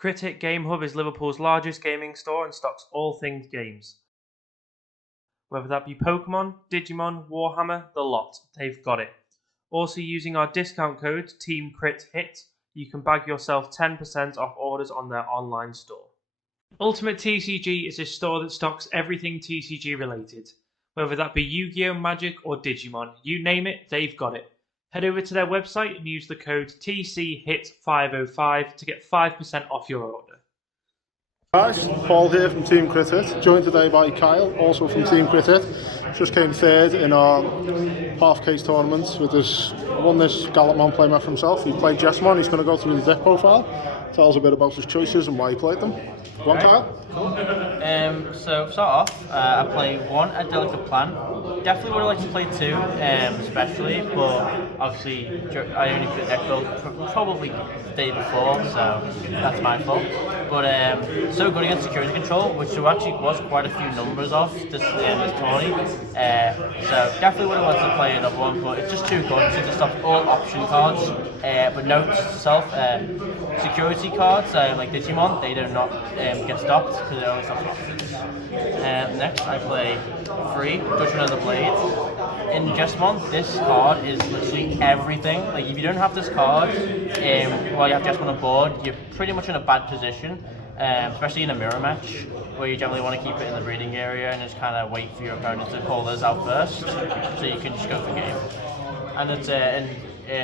Critic Game Hub is Liverpool's largest gaming store and stocks all things games. Whether that be Pokemon, Digimon, Warhammer, the lot, they've got it. Also using our discount code TEAMCRITHIT, you can bag yourself 10% off orders on their online store. Ultimate TCG is a store that stocks everything TCG related. Whether that be Yu-Gi-Oh! Magic or Digimon, you name it, they've got it. Head over to their website and use the code TCHIT505 to get 5% off your order. Guys, Paul here from Team Crit Hit, joined today by Kyle, also from Team Crit Hit. Just came third in our half case tournament with this, won this Galopman playmat for himself. He played Jesmon. He's going to go through the deck profile, tell us a bit about his choices and why he played them. Go on, Kyle. Cool. So to start off, I play one, a delicate plant. Definitely would have liked to play two, especially, but obviously I only put deck build probably the day before, so that's my fault. But so good against security control, which there actually was quite a few numbers of this tourney. So definitely would have liked to play another one, but it's just too good since it stops all option cards. But note to self, security cards like Digimon, they do not get stopped because they always have options. Next, I play 3 Judgment of the Blade. In Jesmon, this card is literally everything. Like if you don't have this card while you have Jesmon on board, you're pretty much in a bad position. Especially in a mirror match, where you generally want to keep it in the breeding area and just kind of wait for your opponent to call those out first, so you can just go for game. And it's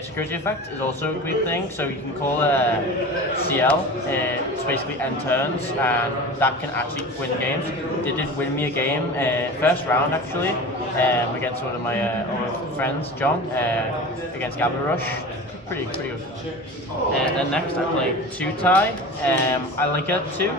security effect is also a good thing, so you can call CL, it's basically end turns, and that can actually win games. They did win me a game, first round actually, against one of my old friends, John, against Gabba Rush. Pretty good. And then next I play 2 tie. I like it 2.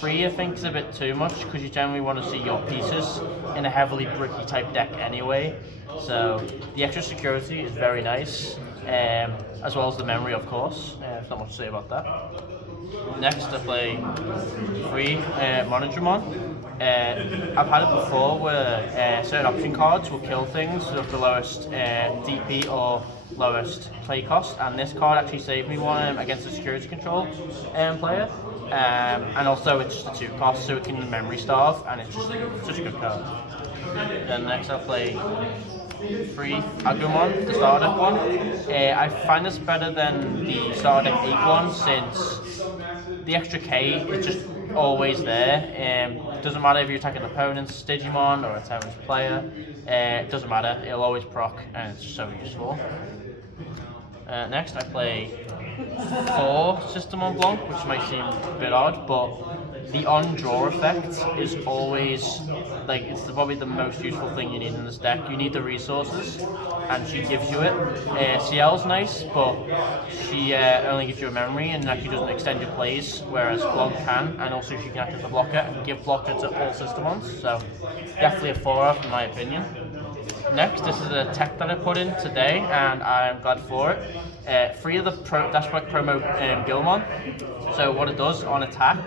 3 I think is a bit too much because you generally want to see your pieces in a heavily bricky type deck anyway. So the extra security is very nice, as well as the memory of course. There's not much to say about that. Next I play 3 Monodramon. I've had it before where certain option cards will kill things with the lowest DP or lowest play cost, and this card actually saved me one against a security control player, and also it's just a 2 cost, so it can memory starve, and it's just such a good card. Then next I'll play 3 Agumon, the starter deck one. I find this better than the starter deck 8 one, since the extra K is just always there. It doesn't matter if you're attacking an opponent's Digimon or a opponent's player, it doesn't matter, it'll always proc, and it's so useful. Next I play 4 System on Blanc, which might seem a bit odd, but the on-draw effect is always, like, it's probably the most useful thing you need in this deck. You need the resources, and she gives you it. CL's nice, but she only gives you a memory and actually doesn't extend your plays, whereas Blanc can, and also she can act as a blocker and give blocker to all Systemons, so definitely a 4 in my opinion. Next, this is a tech that I put in today, and I'm glad for it. 3 of the Dashback promo Gilmon. So what it does on attack,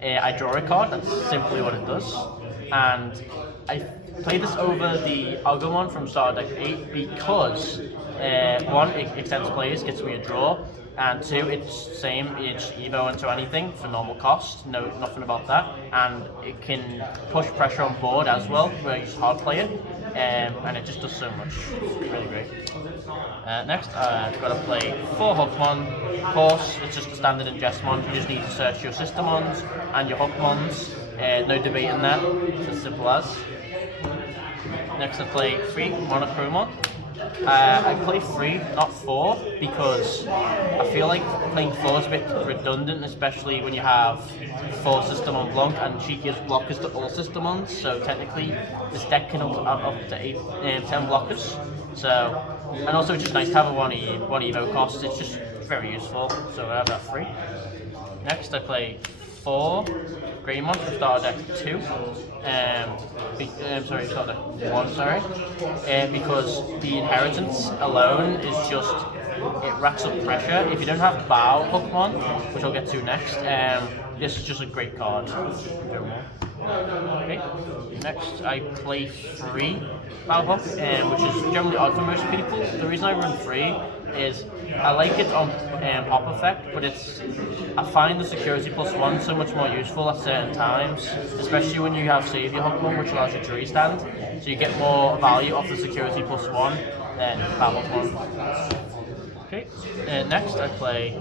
I draw a card, that's simply what it does. And I played this over the Agumon from Starter Deck 8 because 1, it extends plays, gets me a draw, and 2, it's same, it's Evo into anything for normal cost, nothing about that, and it can push pressure on board as well, where you just hard play it, and it just does so much. It's really great. Next, I've got to play 4 Hookmon. Of course, it's just a standard in Jesmon. You just need to search your Systemons and your Hookmons. No debate in that. It's as simple as. Next, I play 3 Monochromon. I play 3, not 4, because I feel like playing 4 is a bit redundant, especially when you have 4 System on Blanc and she gives blockers to all Systemons, so technically this deck can have up to 10 blockers. So, and also it's just nice to have a 1 Evo cost, it's just very useful, so I have that 3. Next I play 4 Greymon from Starter Deck 2. Starter Deck 1, because the inheritance alone is just, it racks up pressure. If you don't have Bow Hookmon, which I'll get to next, this is just a great card. Okay. Next, I play 3 Bow Hook, which is generally odd for most people. The reason I run 3 is I like it on pop effect, but I find the security +1 so much more useful at certain times, especially when you have Savior Hookman, which allows you to restand, so you get more value off the security +1 than that Hookman. Okay, next I play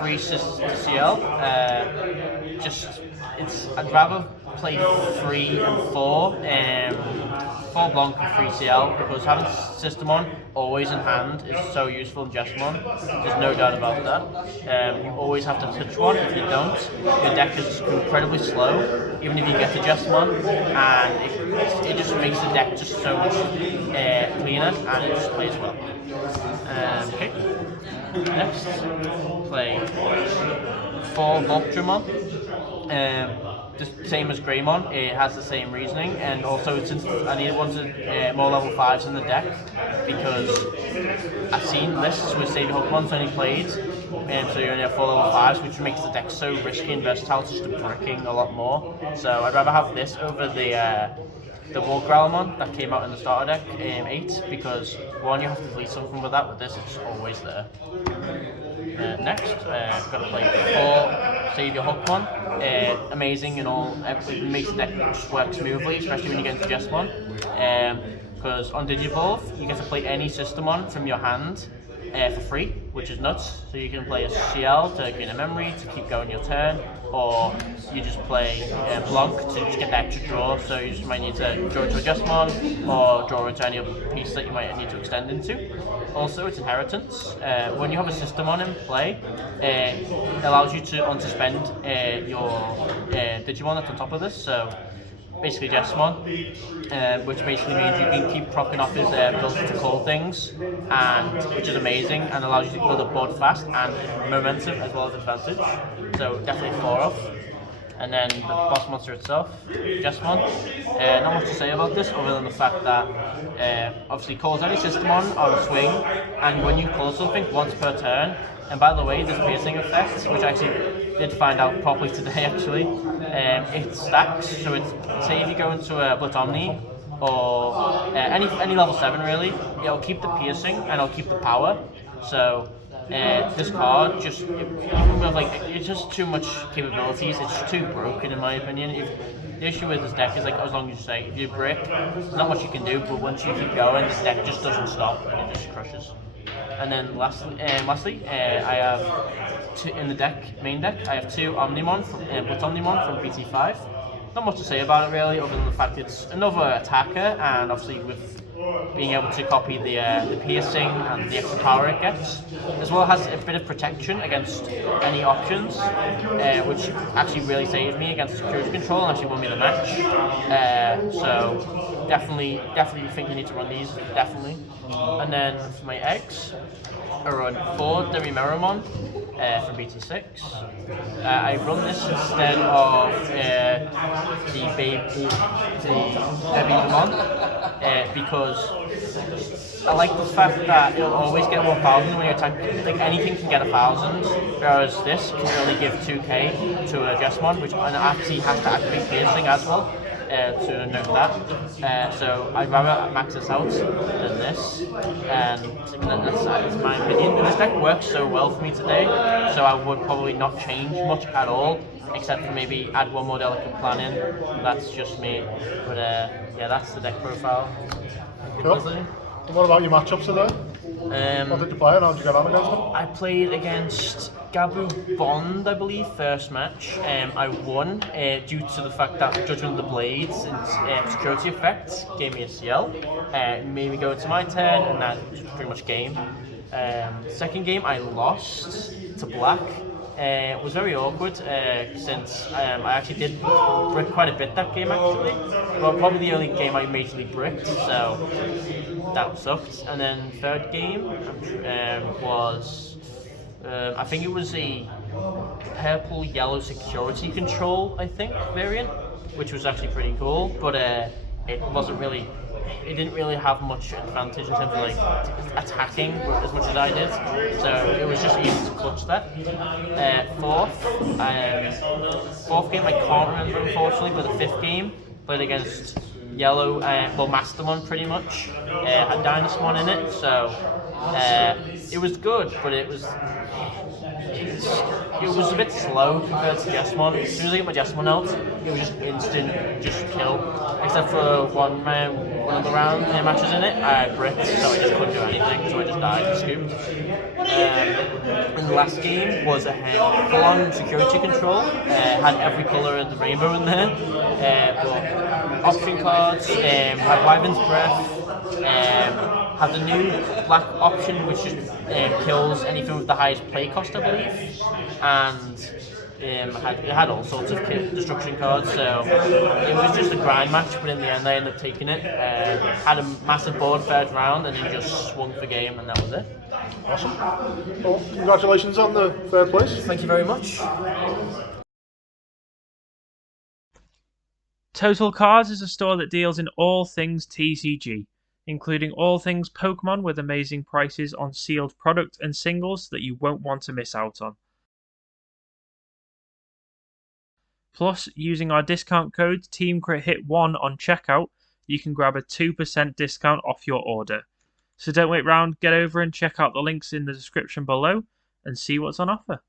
3 CL. I'd rather play 3 and 4. 4 Blanc and 3 CL because having Systemon always in hand is so useful in Jesmon. There's no doubt about that. You always have to touch one. If you don't, your deck is incredibly slow, even if you get to Jesmon, and it just makes the deck just so much cleaner, and it just plays well. Okay. Next, play 4 Voltramon. Just same as Greymon, it has the same reasoning, and also since I needed more level 5s in the deck, because I've seen lists with Savior Hookmons only played, so you only have 4 level 5s, which makes the deck so risky and versatile, it's just bricking a lot more. So I'd rather have this over the War Growlmon that came out in the starter deck, 8, because one, you have to delete something with that, with this it's always there. Next, I'm going to play 4 Savior Hookmon. Amazing and all, it makes the deck just work smoothly, especially when you get into Jesmon. Because on Digivolve, you get to play any Systemon from your hand for free, which is nuts. So you can play a CL to gain a memory to keep going your turn, or you just play Blanc to just get the extra draw. So you just might need to draw into a Jesmon or draw into any other piece that you might need to extend into. Also, it's inheritance. When you have a Systemon in play, it allows you to unsuspend your Digimon that's on top of this. So basically Jesmon, which basically means you can keep propping off his ability to call things, and which is amazing and allows you to build a board fast and momentum as well as advantage. So definitely 4 off. And then the boss monster itself, Jesmon. Not much to say about this other than the fact that obviously calls any Systemon on swing, and when you call something once per turn. And by the way, this piercing effect, which I actually did find out properly today actually, it stacks. So it's, say if you go into a Blitz Omni or any level 7 really, it'll keep the piercing and it'll keep the power. So this card just, even with it's just too much capabilities. It's too broken in my opinion. The issue with this deck is as long as you say, if you brick, there's not much you can do. But once you keep going, this deck just doesn't stop and it just crushes. And then lastly, I have in the main deck, I have 2 Omnimon Blitz Omnimon from BT5. Not much to say about it really, other than the fact it's another attacker, and obviously with being able to copy the piercing and the extra power it gets, as well as has a bit of protection against any options, which actually really saved me against security control and actually won me the match. So definitely think you need to run these, definitely. And then for my eggs, I run 4 Demimeramon from BT6. I run this instead of the Digimon because I like the fact that it'll always get 1,000 when you attack. Anything can get 1,000, whereas this can only give 2k to a Jesmon, which actually has to activate piercing as well. To note that, so I'd rather max this out than this, and that's my opinion. This deck works so well for me today, so I would probably not change much at all, except for maybe add 1 more delicate plan in. That's just me, but yeah, that's the deck profile. Cool. And what about your matchups today? What did you play and how did you get on against them? I played against Gabu Bond, I believe, first match. I won due to the fact that Judgment of the Blades and security effects gave me a CL. Made me go into my turn, and that was pretty much game. Second game, I lost to Black. It was very awkward since I actually did brick quite a bit that game actually. Well, probably the only game I majorly bricked, so that sucked. And then third game was, I think it was a purple-yellow security control, I think, variant, which was actually pretty cool, but it wasn't really, it didn't really have much advantage in terms of attacking as much as I did, so it was just easy to clutch that. Fourth game I can't remember unfortunately, but the fifth game played against yellow, Mastermon pretty much, had Dynasmon in it, so It was good, but it was a bit slow compared to Jesmon. As soon as I get my Jesmon out, it was just instant, just kill. Except for one of the round matches in it, I had bricks, so I just couldn't do anything, so I just died and scooped. And the last game was a full-on security control. Had every colour of the rainbow in there. But option cards, had Wyvern's Breath, had the new black option, which just kills anything with the highest play cost, I believe, and it had all sorts of destruction cards, so it was just a grind match, but in the end I ended up taking it. Had a massive board third round and then just swung for game, and that was it. Awesome. Well, congratulations on the third place. Thank you very much. Total Cards is a store that deals in all things TCG, including all things Pokemon with amazing prices on sealed product and singles that you won't want to miss out on. Plus, using our discount code TEAMCRITHIT1 on checkout, you can grab a 2% discount off your order. So don't wait round, get over and check out the links in the description below and see what's on offer.